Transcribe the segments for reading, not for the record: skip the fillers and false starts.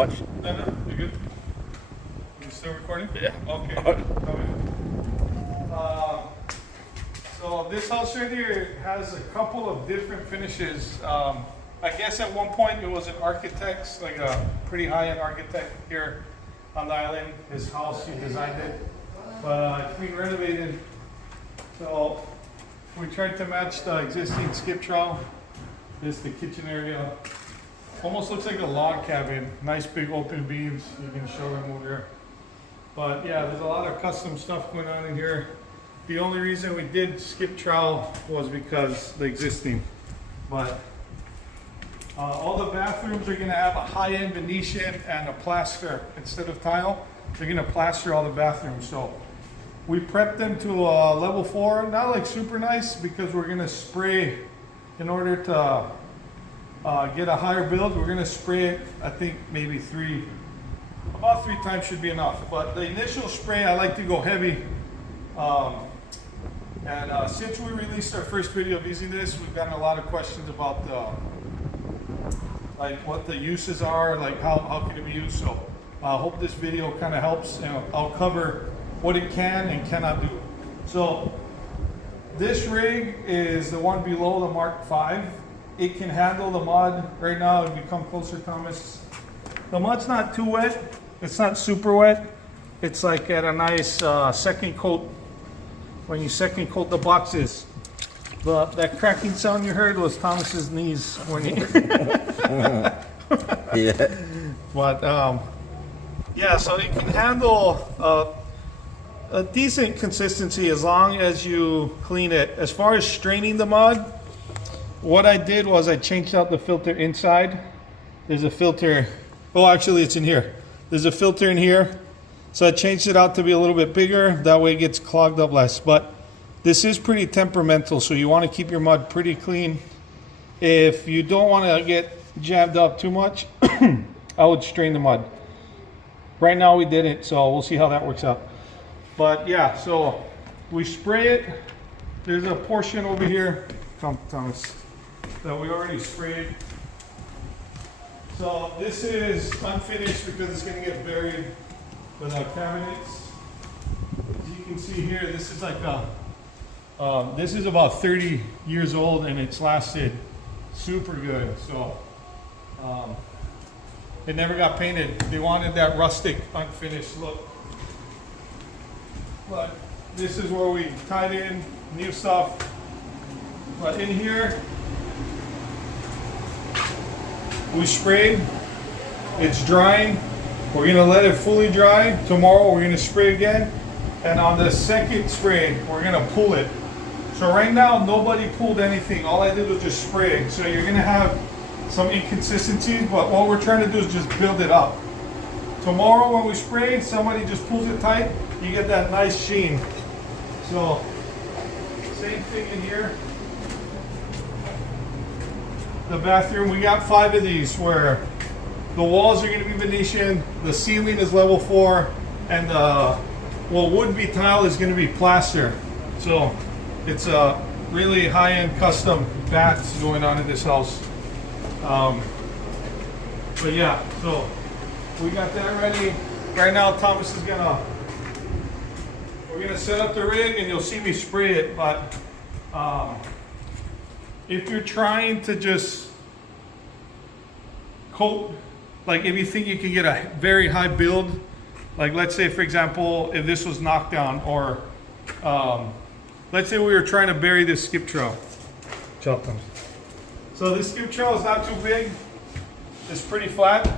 much. No, no, you're good. You still recording? Yeah. Okay. So this house right here has a couple of different finishes. I guess at one point it was an architect's, like a pretty high-end architect here on the island. His house, he designed it, but it's been renovated. So we tried to match the existing skip trowel. This is the kitchen area. Almost looks like a log cabin. Nice big open beams. You can show them over there. But yeah, there's a lot of custom stuff going on in here. The only reason we did skip trowel was because the existing. But all the bathrooms are gonna have a high-end Venetian and a plaster instead of tile. They're gonna plaster all the bathrooms. So we prepped them to level 4, not like super nice, because we're gonna spray in order to get a higher build. We're gonna spray it, I think maybe about three times should be enough. But the initial spray, I like to go heavy. Since we released our first video of using this, we've gotten a lot of questions about like what the uses are, like how can it be used. So I hope this video kind of helps, and I'll cover what it can and cannot do. So this rig is the one below the Mark V. It can handle the mud. Right now, if you come closer, Thomas, the mud's not too wet. It's not super wet. It's like at a nice second coat. When you second coat the boxes, that cracking sound you heard was Thomas's knees when he. Yeah. But yeah, so it can handle a decent consistency as long as you clean it. As far as straining the mud, what I did was I changed out the filter inside. There's a filter. Oh, actually, it's in here. There's a filter in here. So I changed it out to be a little bit bigger. That way it gets clogged up less. But this is pretty temperamental, so you want to keep your mud pretty clean. If you don't want to get jammed up too much, I would strain the mud. Right now we didn't, so we'll see how that works out. But yeah, so we spray it. There's a portion over here, come Thomas, that we already sprayed. So this is unfinished because it's going to get buried with our cabinets. As you can see here, this is like this is about 30 years old and it's lasted super good. So it never got painted. They wanted that rustic, unfinished look. But this is where we tied in new stuff. But in here, we sprayed. It's drying. We're gonna let it fully dry. Tomorrow we're gonna spray again. And on the second spray, we're gonna pull it. So right now, nobody pulled anything. All I did was just spray. So you're gonna have some inconsistencies, but what we're trying to do is just build it up. Tomorrow when we spray, somebody just pulls it tight, you get that nice sheen. So, same thing in here. The bathroom, we got 5 of these where the walls are going to be Venetian, the ceiling is level 4, and the would-be tile is going to be plaster. So it's a really high-end custom baths going on in this house. But yeah, so we got that ready. Right now, Thomas is we're gonna set up the rig, and you'll see me spray it. But if you're trying to just coat, like if you think you can get a very high build, like let's say for example, if this was knocked down, or let's say we were trying to bury this skip trowel. So this skip trowel is not too big, it's pretty flat,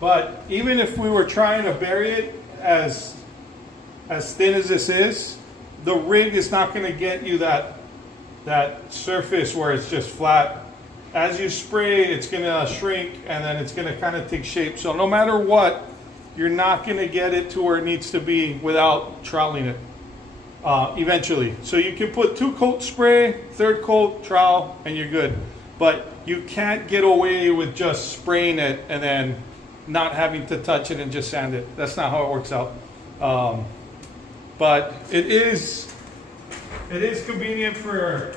but even if we were trying to bury it as thin as this is, the rig is not going to get you that surface where it's just flat. As you spray, it's going to shrink and then it's going to kind of take shape. So no matter what, you're not going to get it to where it needs to be without troweling it eventually. So you can put 2 coat spray, 3rd coat trowel, and you're good. But you can't get away with just spraying it and then not having to touch it and just sand it. That's not how it works out. But it is convenient for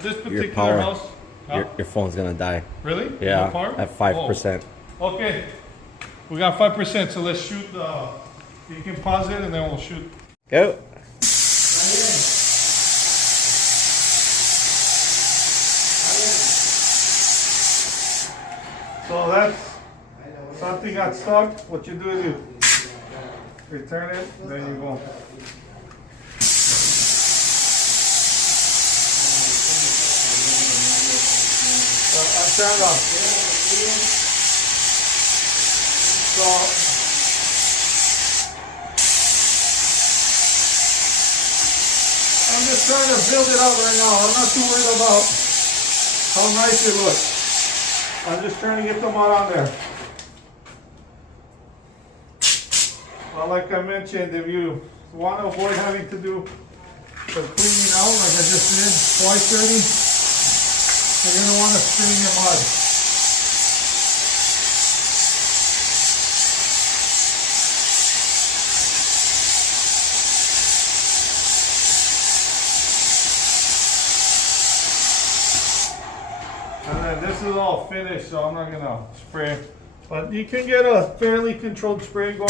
this particular house. Your phone's gonna die. Really? Yeah, No power? at 5%. Okay, we got 5%, so let's shoot the, you can pause it and then we'll shoot. Go. So that's, something got stuck, what you do is you return it, then you go. So I turned off. So I'm just trying to build it up right now. I'm not too worried about how nice it looks. I'm just trying to get the mud on there. Well, like I mentioned, if you want to avoid having to do the cleaning out, like I just did twice already, you're going to want to screen your mud. And then this is all finished, so I'm not going to spray. But you can get a fairly controlled spray going.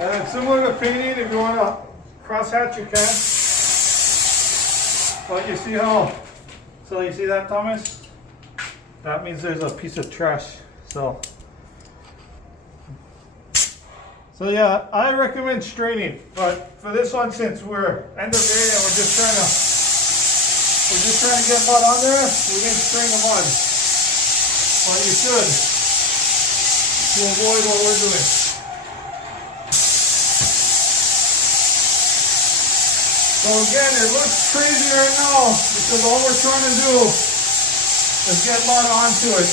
And then similar to painting, if you want to cross hatch, you can. But you see how, so you see that, Thomas? That means there's a piece of trash. So yeah, I recommend straining. But for this one, since we're end of day and we're just trying to get mud on there, we didn't strain the mud. But you should, to avoid what we're doing. So again, it looks crazy right now because all we're trying to do is get mud onto it.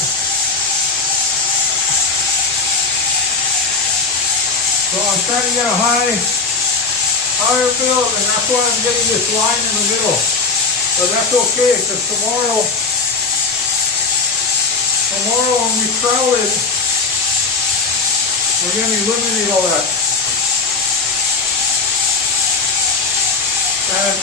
So I'm trying to get a higher build, and that's why I'm getting this line in the middle. But that's okay, because tomorrow when we trowel it, we're going to eliminate all that. And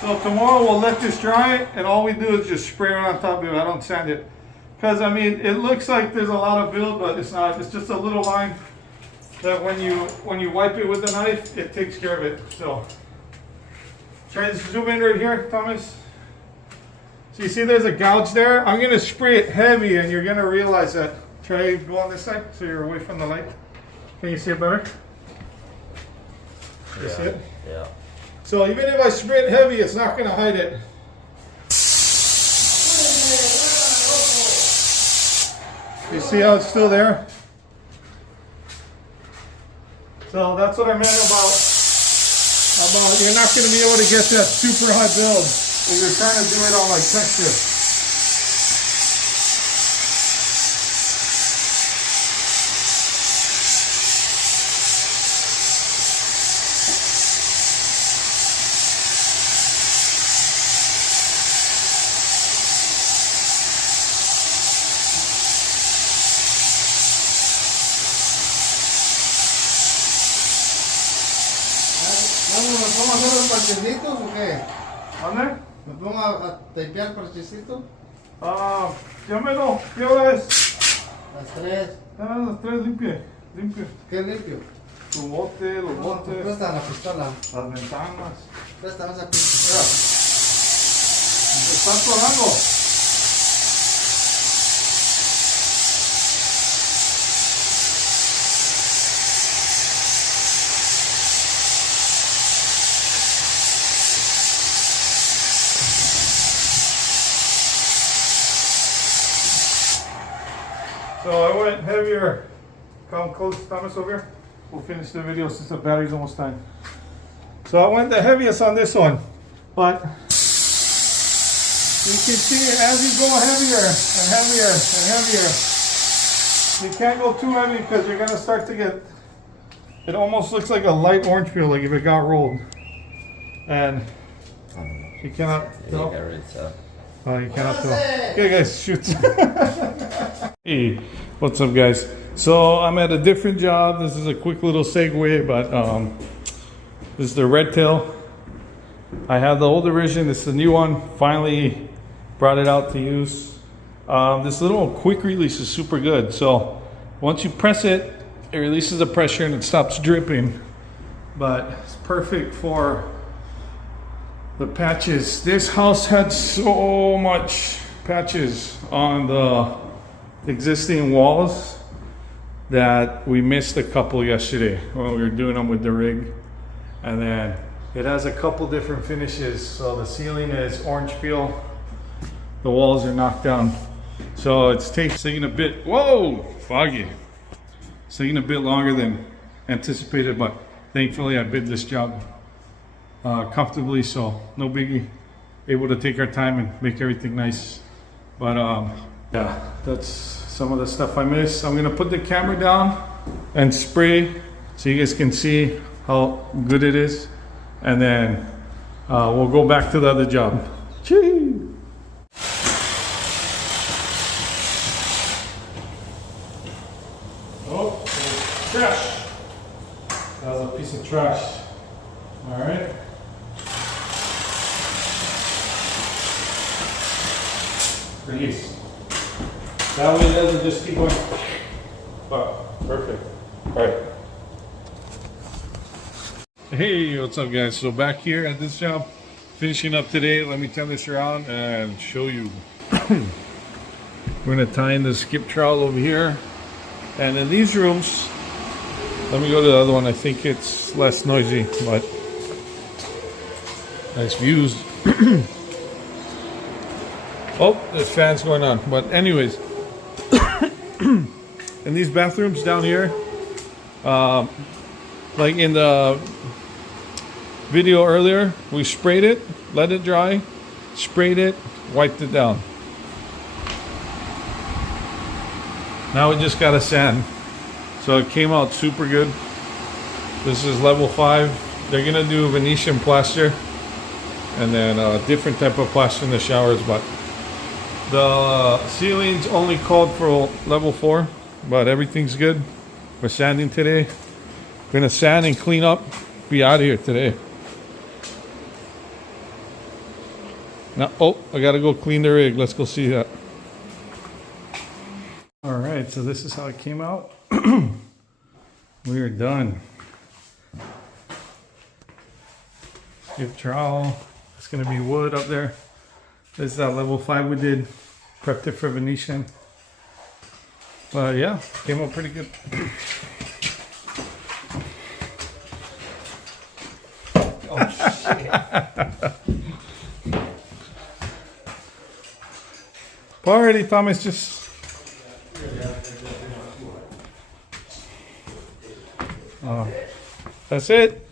so tomorrow we'll let this dry, and all we do is just spray it on top of it. I don't sand it. Because I mean, it looks like there's a lot of build, but it's not. It's just a little line that when you wipe it with a knife, it takes care of it. So try to zoom in right here, Thomas. So you see there's a gouge there? I'm going to spray it heavy, and you're going to realize that. Try to go on this side so you're away from the light. Can you see it better? You see it? Yeah. So even if I spray it heavy, it's not going to hide it. You see how it's still there? So that's what I meant about you're not going to be able to get that super high build if you're trying to do it on like texture. ¿Me pongo a hacer los parchecitos o qué? ¿Dónde? ¿Me pongo a tapear parchecito? ¿Qué hora es? Las 3. Las 3, limpie. ¿Qué limpio? Tu bote, los botes, Presta la pistola. las ventanas. Préstame esa pistola. Estás sonando. So I went heavier. Come close, Thomas, over here. We'll finish the video since the battery's almost done. So I went the heaviest on this one, but you can see as you go heavier and heavier and heavier, you can't go too heavy because you're gonna start to get, it almost looks like a light orange peel, like if it got rolled. And you cannot, no. Oh, you cannot tell. Okay, guys, shoot. Hey, what's up, guys? So I'm at a different job. This is a quick little segue, but this is the red tail. I have the older version. This is the new one. Finally brought it out to use. This little quick release is super good. So once you press it, it releases the pressure and it stops dripping. But it's perfect for the patches. This house had so much patches on the existing walls that we missed a couple yesterday when we were doing them with the rig. And then it has a couple different finishes. So the ceiling is orange peel, the walls are knocked down. So it's taking a bit, whoa, foggy. It's taking a bit longer than anticipated, but thankfully I bid this job comfortably, so no biggie. Able to take our time and make everything nice. But yeah, that's some of the stuff I missed. I'm gonna put the camera down and spray so you guys can see how good it is, and then we'll go back to the other job. Chee! Oh, trash. That was a piece of trash. All right. Release. That way it doesn't just keep going. Oh, perfect. All right. Hey, what's up, guys? So back here at this job, finishing up today. Let me turn this around and show you. We're gonna tie in the skip trowel over here. And in these rooms, let me go to the other one. I think it's less noisy, but nice views. Oh, there's fans going on. But anyways, in these bathrooms down here, like in the video earlier, we sprayed it, let it dry, sprayed it, wiped it down. Now we just got to sand. So it came out super good. This is level 5. They're gonna do Venetian plaster and then a different type of plaster in the showers, but the ceiling's only called for level 4, but everything's good. We're sanding today. We're gonna sand and clean up, be out of here today. Now, oh, I gotta go clean the rig. Let's go see that. All right, so this is how it came out. We are done. Skip trowel. It's gonna be wood up there. This is that level 5 we did. Prepped it for Venetian. But yeah, came out pretty good. Oh shit. Already, Thomas, just. That's it.